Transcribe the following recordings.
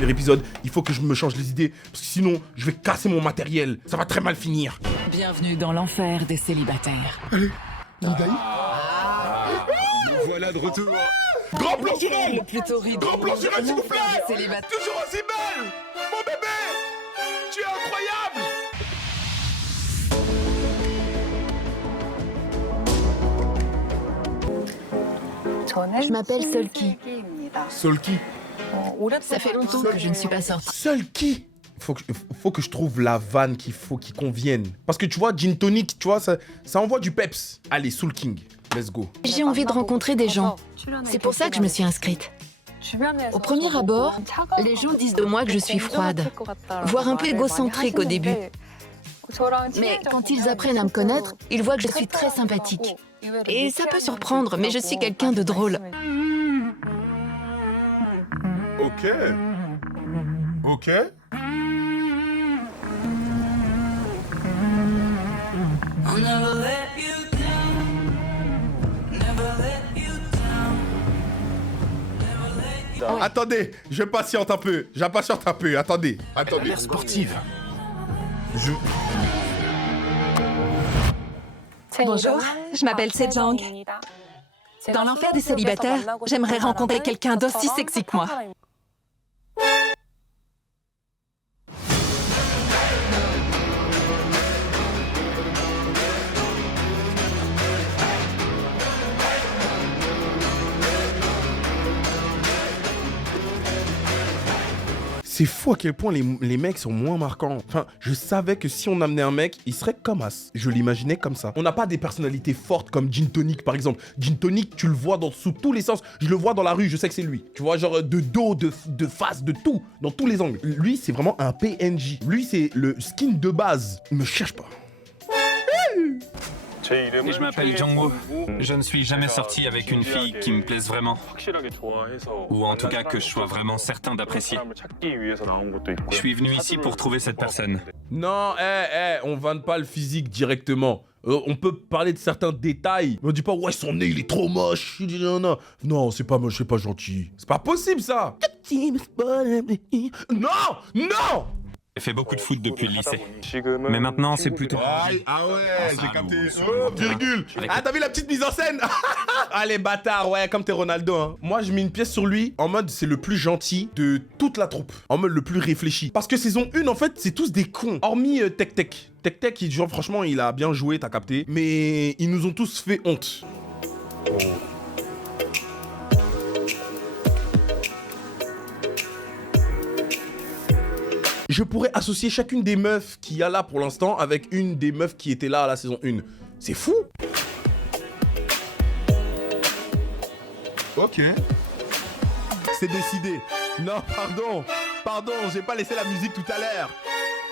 premier épisode, il faut que je me change les idées, parce que sinon, je vais casser mon matériel. Ça va très mal finir. Bienvenue dans l'enfer des célibataires. Allez, Nidaï. Voilà de retour. Grand plan sur elle. Le plus torride. Grand plan sur elle, s'il vous plaît. Célibataire. Toujours aussi belle. Mon bébé, tu es incroyable. Je m'appelle Solki. Solki. Ça fait longtemps que je ne suis pas sortie. Solki. Faut que je trouve la vanne qui convienne. Parce que tu vois, gin tonic, tu vois, ça envoie du peps. Allez, Soul King, let's go. J'ai envie de rencontrer des gens. C'est pour ça que je me suis inscrite. Au premier abord, les gens disent de moi que je suis froide, voire un peu égocentrique au début. Mais quand ils apprennent à me connaître, ils voient que je suis très sympathique. Et ça peut surprendre, mais je suis quelqu'un de drôle. Ok. Ok. Attendez, je patiente un peu. J'impatiente un peu. Attendez. Attendez. Sportive. Bonjour, je m'appelle Sejang. Dans l'enfer des célibataires, j'aimerais rencontrer quelqu'un d'aussi sexy que moi. C'est fou à quel point les mecs sont moins marquants. Enfin, je savais que si on amenait un mec, il serait comme As. Je l'imaginais comme ça. On n'a pas des personnalités fortes comme Gin Tonic, par exemple. Gin Tonic, tu le vois sous tous les sens. Je le vois dans la rue, je sais que c'est lui. Tu vois, genre de dos, de face, de tout. Dans tous les angles. Lui, c'est vraiment un PNJ. Lui, c'est le skin de base. Ne me cherche pas. Je m'appelle Jongwoo. Je ne suis jamais sorti avec une fille qui me plaise vraiment. Ou en tout cas que je sois vraiment certain d'apprécier. Je suis venu ici pour trouver cette personne. Non, on vanne pas le physique directement. On peut parler de certains détails, mais on dit pas ouais son nez il est trop moche. Non, c'est pas moche, c'est pas gentil. C'est pas possible ça. Non, non. J'ai fait beaucoup de foot depuis le lycée. Mais maintenant c'est plutôt... Ah ouais, j'ai capté. Oh, virgule. Ah t'as vu la petite mise en scène. Ah les bâtards, ouais, comme t'es Ronaldo. Hein. Moi je mets une pièce sur lui en mode c'est le plus gentil de toute la troupe. En mode le plus réfléchi. Parce que saison 1 en fait c'est tous des cons. Hormis Tech Tech. Tech Tech, genre franchement il a bien joué, t'as capté. Mais ils nous ont tous fait honte. Je pourrais associer chacune des meufs qu'il y a là pour l'instant avec une des meufs qui était là à la saison 1. C'est fou. Ok. C'est décidé. Non, pardon, j'ai pas laissé la musique tout à l'heure.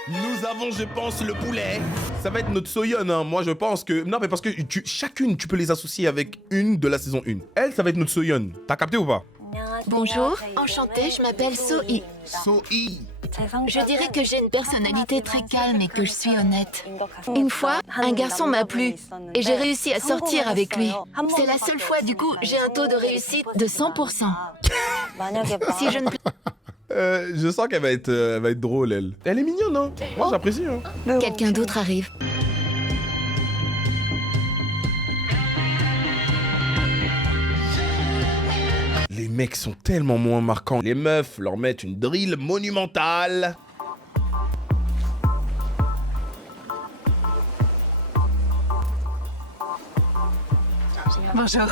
Nous avons, je pense, le poulet. Ça va être notre Soyeon, hein. Moi, je pense que... Non, mais parce que chacune, tu peux les associer avec une de la saison 1. Elle, ça va être notre Soyeon. T'as capté ou pas? Bonjour, enchantée, je m'appelle Sohi. Sohi. Je dirais que j'ai une personnalité très calme et que je suis honnête. Une fois, un garçon m'a plu et j'ai réussi à sortir avec lui. C'est la seule fois, du coup, j'ai un taux de réussite de 100%. Si je ne... Je sens qu'elle va être drôle, elle. Elle est mignonne, hein. Moi, j'apprécie, hein. Quelqu'un d'autre arrive. Les mecs sont tellement moins marquants. Les meufs leur mettent une drill monumentale. Bonjour.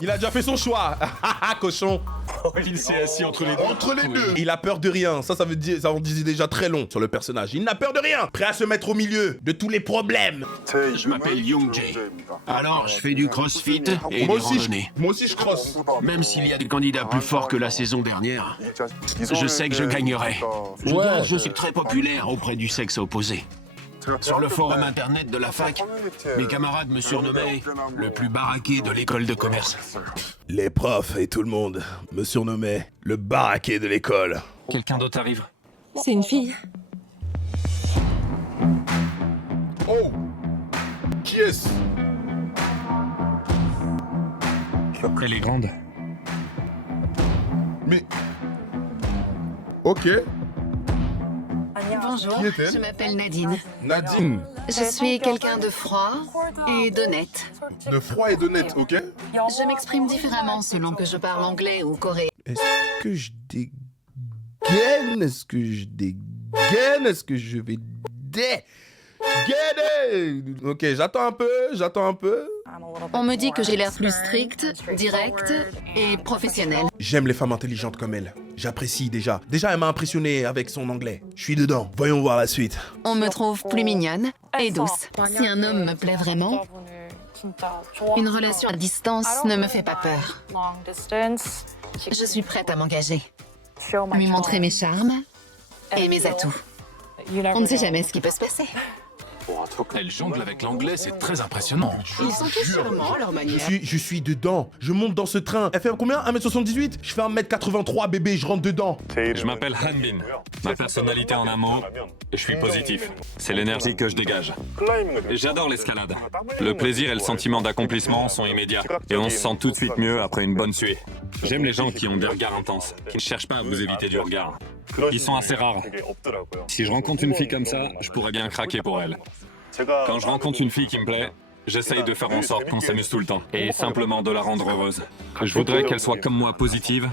Il a déjà fait son choix. Cochon. Il s'est assis entre les deux. Entre les deux. Il a peur de rien. Ça veut dire, ça en disait déjà très long sur le personnage. Il n'a peur de rien. Prêt à se mettre au milieu de tous les problèmes. Je m'appelle Youngjae. Alors, je fais du crossfit et des randonnées. Moi aussi, je crosse. Même s'il y a des candidats plus forts que la saison dernière, je sais que je gagnerai. Je suis très populaire auprès du sexe opposé. Sur le forum internet de la fac, mes camarades me surnommaient le plus baraqué de l'école de commerce. Les profs et tout le monde me surnommaient le baraqué de l'école. Quelqu'un d'autre arrive. C'est une fille. Oh! Qui est-ce? Elle est grande. Mais... Ok. Bonjour, Qui était je m'appelle Nadine. Nadine. Je suis quelqu'un de froid et d'honnête. De froid et d'honnête, ok? Je m'exprime différemment selon que je parle anglais ou coréen. Est-ce que je dégaine? Est-ce que je dégaine? Est-ce que je vais dégainer? Ok, j'attends un peu. On me dit que j'ai l'air plus strict, direct et professionnel. J'aime les femmes intelligentes comme elle. J'apprécie déjà. Déjà, elle m'a impressionné avec son anglais. Je suis dedans. Voyons voir la suite. On me trouve plus mignonne et douce. Si un homme me plaît vraiment, une relation à distance ne me fait pas peur. Je suis prête à m'engager, à lui montrer mes charmes et mes atouts. On ne sait jamais ce qui peut se passer. Elle jongle avec l'anglais, c'est très impressionnant. Ils sont tous charmants à leur manière. Je suis dedans. Je monte dans ce train. Elle fait combien? 1m78? Je fais 1m83, bébé. Je rentre dedans. Je m'appelle Hanbin. Ma personnalité en un mot, je suis positif. C'est l'énergie que je dégage. J'adore l'escalade. Le plaisir et le sentiment d'accomplissement sont immédiats. Et on se sent tout de suite mieux après une bonne suée. J'aime les gens qui ont des regards intenses, qui ne cherchent pas à vous éviter du regard. Ils sont assez rares. Si je rencontre une fille comme ça, je pourrais bien craquer pour elle. Quand je rencontre une fille qui me plaît, j'essaye de faire en sorte qu'on s'amuse tout le temps. Et simplement de la rendre heureuse. Je voudrais qu'elle soit comme moi positive,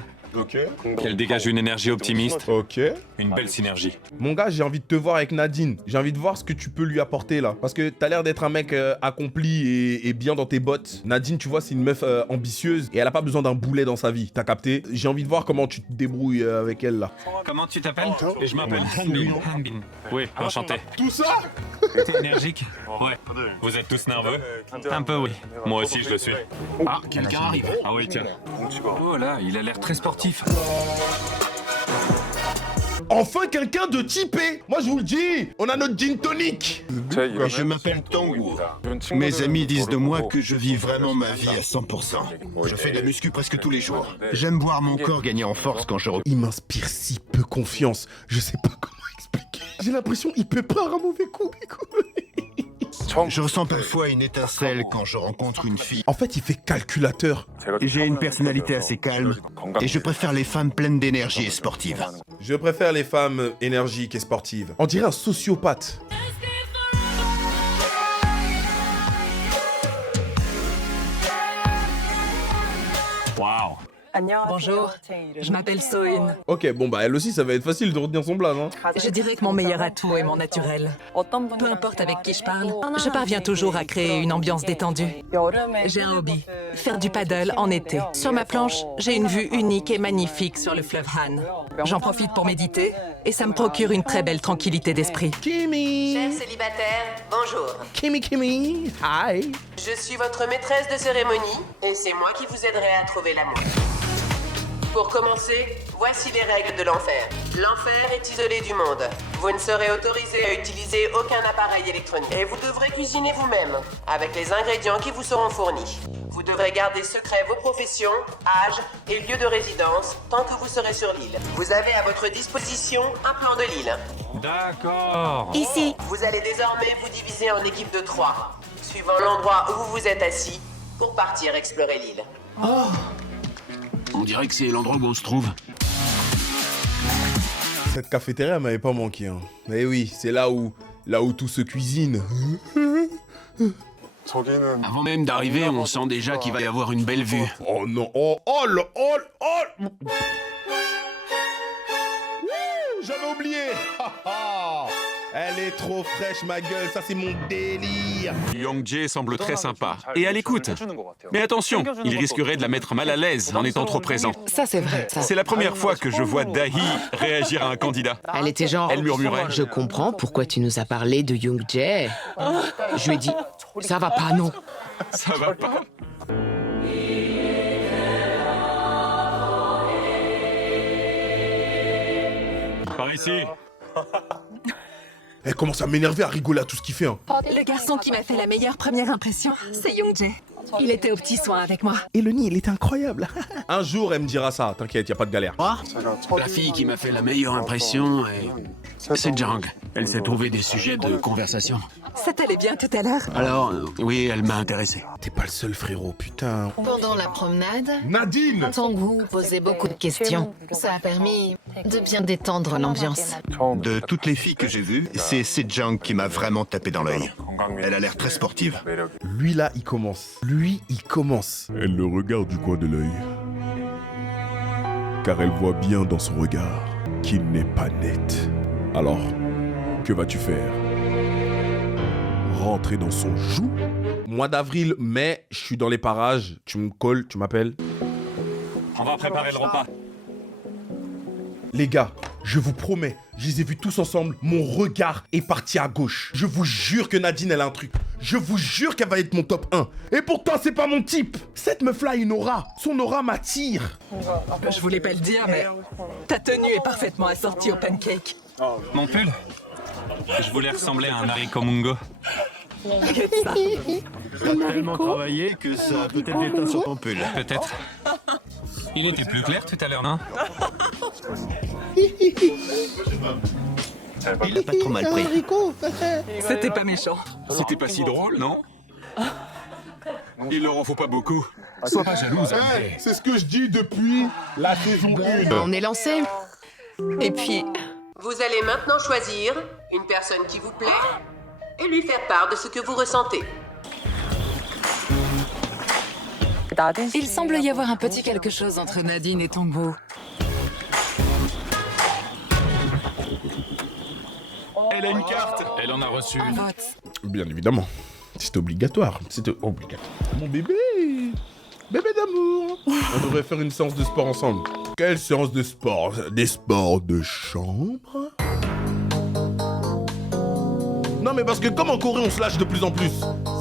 qu'elle dégage une énergie optimiste, Ok. une belle synergie. Mon gars, j'ai envie de te voir avec Nadine. J'ai envie de voir ce que tu peux lui apporter là. Parce que t'as l'air d'être un mec accompli et bien dans tes bottes. Nadine, tu vois, c'est une meuf ambitieuse et elle a pas besoin d'un boulet dans sa vie. T'as capté? J'ai envie de voir comment tu te débrouilles avec elle là. Comment tu t'appelles? Et je m'appelle Hanbin. Oui, enchanté. Tout ça? T'es énergique? Ouais. Vous êtes tous nerveux? Un peu, oui. Moi aussi, je le suis. Ah, quelqu'un arrive. Ah oui, tiens. Oh là, il a l'air très sportif. Enfin quelqu'un de typé. Moi je vous le dis, on a notre gin tonic. Je m'appelle Tango. Mes amis disent de moi que je vis vraiment ma vie à 100%. Je fais de la muscu presque tous les jours. J'aime voir mon corps gagner en force quand je... Il m'inspire si peu confiance. Je sais pas comment expliquer. J'ai l'impression qu'il peut pas un mauvais coup. Je ressens parfois une étincelle quand je rencontre une fille. En fait, il fait calculateur. J'ai une personnalité assez calme et je préfère les femmes pleines d'énergie et sportives. Je préfère les femmes énergiques et sportives. On dirait un sociopathe. Waouh. Bonjour, je m'appelle Soin. Ok, bon bah elle aussi, ça va être facile de retenir son blaze, hein. Je dirais que mon meilleur atout est mon naturel. Peu importe avec qui je parle, je parviens toujours à créer une ambiance détendue. J'ai un hobby, faire du paddle en été. Sur ma planche, j'ai une vue unique et magnifique sur le fleuve Han. J'en profite pour méditer et ça me procure une très belle tranquillité d'esprit. Kimi. Chers célibataires, bonjour. Kimi. Hi. Je suis votre maîtresse de cérémonie et c'est moi qui vous aiderai à trouver l'amour. Pour commencer, voici les règles de l'enfer. L'enfer est isolé du monde. Vous ne serez autorisé à utiliser aucun appareil électronique. Et vous devrez cuisiner vous-même, avec les ingrédients qui vous seront fournis. Vous devrez garder secret vos professions, âges et lieux de résidence tant que vous serez sur l'île. Vous avez à votre disposition un plan de l'île. D'accord. Ici, vous allez désormais vous diviser en équipes de 3, suivant l'endroit où vous vous êtes assis, pour partir explorer l'île. On dirait que c'est l'endroit où on se trouve. Cette cafétéria m'avait pas manqué, hein. Mais oui, c'est là où tout se cuisine. Avant même d'arriver, on sent déjà qu'il va y avoir une belle vue. Oh non, oh. Wouh, j'avais oublié. Elle est trop fraîche, ma gueule, ça c'est mon délire. Young-jae semble très sympa et à l'écoute. Mais attention, il risquerait de la mettre mal à l'aise en étant trop présent. Ça c'est vrai, ça. C'est la première fois que je vois Dahi réagir à un candidat. Elle était genre... Elle murmurait. Je comprends pourquoi tu nous as parlé de Young-jae. Je lui ai dit, ça va pas, non. Ça va pas. Par ici. Elle commence à m'énerver, à rigoler à tout ce qu'il fait, hein. Le garçon qui m'a fait la meilleure première impression, c'est Young-jae. Il était au petit soin avec moi. Et le nid, il était incroyable. Un jour, elle me dira ça. T'inquiète, y a pas de galère. La fille qui m'a fait la meilleure impression, c'est Jang. Elle s'est trouvée des sujets de conversation. Ça t'allait bien tout à l'heure? Alors, oui, elle m'a intéressé. T'es pas le seul, frérot, putain. Pendant la promenade, Nadine! Tanguy posait beaucoup de questions. Ça a permis de bien détendre l'ambiance. De toutes les filles que j'ai vues, c'est Sejang qui m'a vraiment tapé dans l'œil. Elle a l'air très sportive. Lui, là, il commence. Elle le regarde du coin de l'œil. Car elle voit bien dans son regard qu'il n'est pas net. Alors, que vas-tu faire? Rentrer dans son joug? Mois d'avril, mai, je suis dans les parages. Tu me colles, tu m'appelles? On va préparer le repas. Les gars, je vous promets, je les ai vus tous ensemble, mon regard est parti à gauche. Je vous jure que Nadine, elle a un truc. Je vous jure qu'elle va être mon top 1. Et pourtant, c'est pas mon type. Cette meuf-là a une aura. Son aura m'attire. Je voulais pas le dire, mais ta tenue est parfaitement assortie au pancake. Mon pull? Je voulais ressembler à un haricot mungo. Tellement travaillé que ça a peut-être déteint sur ton pull. Peut-être. Il était plus clair tout à l'heure, non? Il a pas trop mal pris. C'était pas méchant. C'était pas si drôle, non? Il leur en faut pas beaucoup. Sois pas jalouse, André. C'est ce que je dis depuis la saison 1. On est lancé. Et puis, Vous allez maintenant choisir une personne qui vous plaît et lui faire part de ce que vous ressentez. Il semble y avoir un petit quelque chose entre Nadine et Tanguy. Elle a une carte. Elle en a reçu Un une. vote. Bien évidemment. C'était obligatoire. C'était obligatoire. Mon bébé. Bébé d'amour. On devrait faire une séance de sport ensemble. Quelle séance de sport? Des sports de chambre? Non mais parce que comme en Corée on se lâche de plus en plus.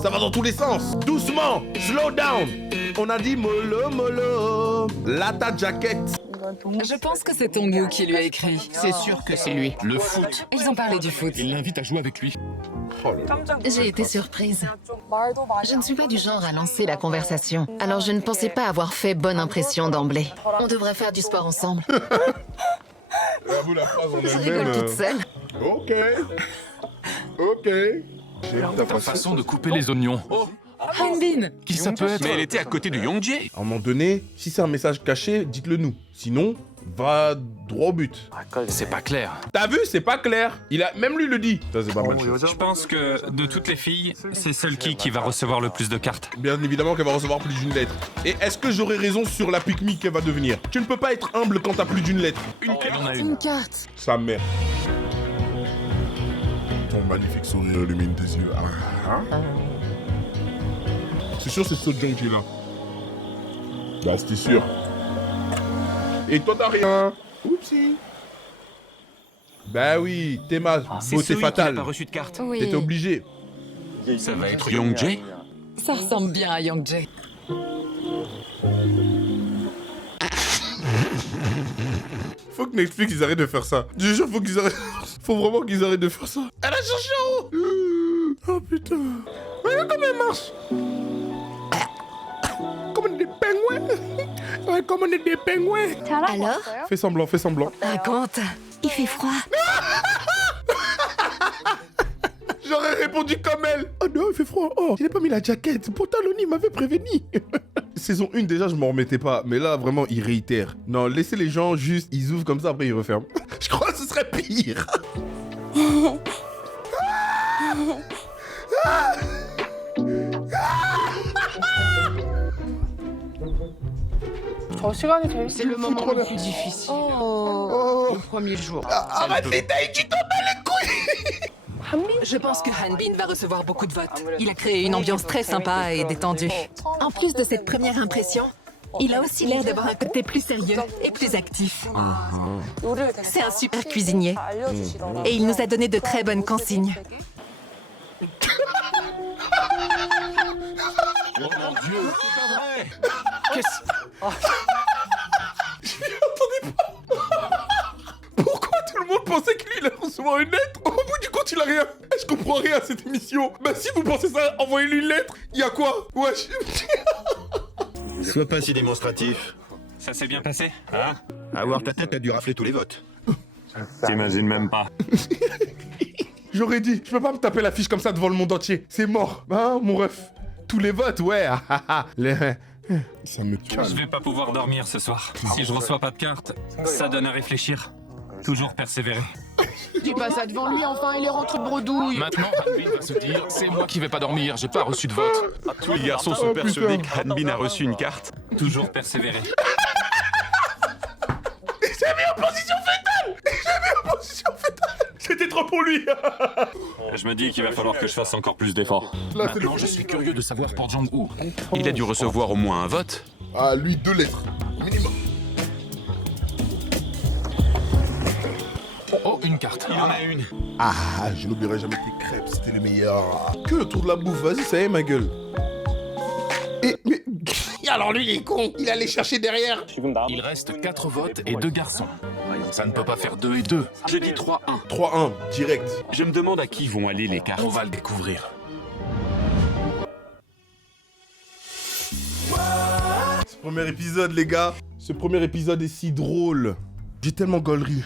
Ça va dans tous les sens. Doucement. Slow down. On a dit mollo mollo. Lata jacket. Je pense que c'est Tanguy qui lui a écrit. C'est sûr que c'est lui. Le foot. Ils ont parlé du foot. Il l'invite à jouer avec lui. J'ai été surprise. Je ne suis pas du genre à lancer la conversation. Alors je ne pensais pas avoir fait bonne impression d'emblée. On devrait faire du sport ensemble. J'avoue la phrase en Je rigole toute seule. Ok. Ok. Ta façon de couper les oignons. Oh, Hanbin. qui ça peut être? Mais elle était à côté de Youngjae. À un moment donné, si c'est un message caché, dites-le nous. Sinon, va droit au but. C'est pas clair. T'as vu, c'est pas clair. Même lui le dit. Ça, c'est pas mal. Je pense que de toutes les filles, c'est celle qui va recevoir le plus de cartes. Bien évidemment qu'elle va recevoir plus d'une lettre. Et est-ce que j'aurai raison sur la pique-me qu'elle va devenir? Tu ne peux pas être humble quand t'as plus d'une lettre. Une carte. On a Une carte. Sa mère. Ton magnifique sourire illumine tes yeux. C'est sûr c'est Sejong qui est là. Bah c'était sûr. Et toi t'as rien. Oupsie. Bah oui, t'es mal. Beauté fatale. pas reçu de carte. T'étais obligé. Ça va être Youngjae. Ça ressemble bien à Youngjae. Faut que Netflix ils arrêtent de faire ça. Je jure, faut vraiment qu'ils arrêtent de faire ça. Elle a cherché en haut. Oh putain. Regarde comment elle marche. Comme on est des pingouins. Ouais, comme on est des pingouins. Alors? Fais semblant, fais semblant. raconte. Il fait froid. J'aurais répondu comme elle. Oh non, il fait froid. Oh, je n'ai pas mis la jaquette. Pourtant, Loni m'avait prévenu. Saison 1, déjà, je m'en remettais pas. Mais là, vraiment, il réitère. Non, laissez les gens juste, ils ouvrent comme ça, après ils referment. Je crois que ce serait pire. C'est le moment le plus difficile. Au premier jour. Arrête les tailles, tu t'en bats les couilles. Je pense que Hanbin va recevoir beaucoup de votes. Il a créé une ambiance très sympa et détendue. En plus de cette première impression, il a aussi l'air d'avoir un côté plus sérieux et plus actif. C'est un super cuisinier. Et il nous a donné de très bonnes consignes. Oh mon Dieu, c'est pas vrai. Pourquoi tout le monde pensait que lui, il allait recevoir une lettre? Au bout du compte, il a rien. Je comprends rien à cette émission. Bah si vous pensez ça, envoyez-lui une lettre. Il y a quoi? Wesh. Sois pas si démonstratif. Ça s'est bien passé, hein? Avoir ta tête a dû rafler tous les votes. T'imagines même pas. J'aurais dit, je peux pas me taper la fiche comme ça devant le monde entier. C'est mort. Hein, mon ref? Tous les votes, ouais. Ça me Je calme. vais pas pouvoir dormir ce soir. Si je reçois pas de carte, ça donne à réfléchir. Toujours persévérer. Dis pas ça devant lui, enfin, il est rentré de bredouille. Maintenant, Hanbin va se dire, c'est moi qui vais pas dormir, j'ai pas reçu de vote. Tous les garçons sont persuadés putain. qu'Hanbin a reçu une carte. Toujours persévérer. C'était trop pour lui. Je me dis qu'il va falloir que je fasse encore plus d'efforts. Maintenant, je suis curieux de savoir pour Jong-woo. Il a dû recevoir au moins un vote. Ah, lui, 2 lettres. Minimum. Oh, une carte. Il en a une. Ah, je n'oublierai jamais tes crêpes, c'était les meilleurs. Que le tour de la bouffe, vas-y, ça y est, ma gueule. Et, mais... Alors lui, il est con. Il allait chercher derrière. Il reste 4 votes et 2 garçons. Ça ne peut pas faire 2 et 2. Je dis 3-1. 3-1, direct. Je me demande à qui vont aller les cartes. On va le découvrir. Ce premier épisode, les gars. Ce premier épisode est si drôle. J'ai tellement gaulerie.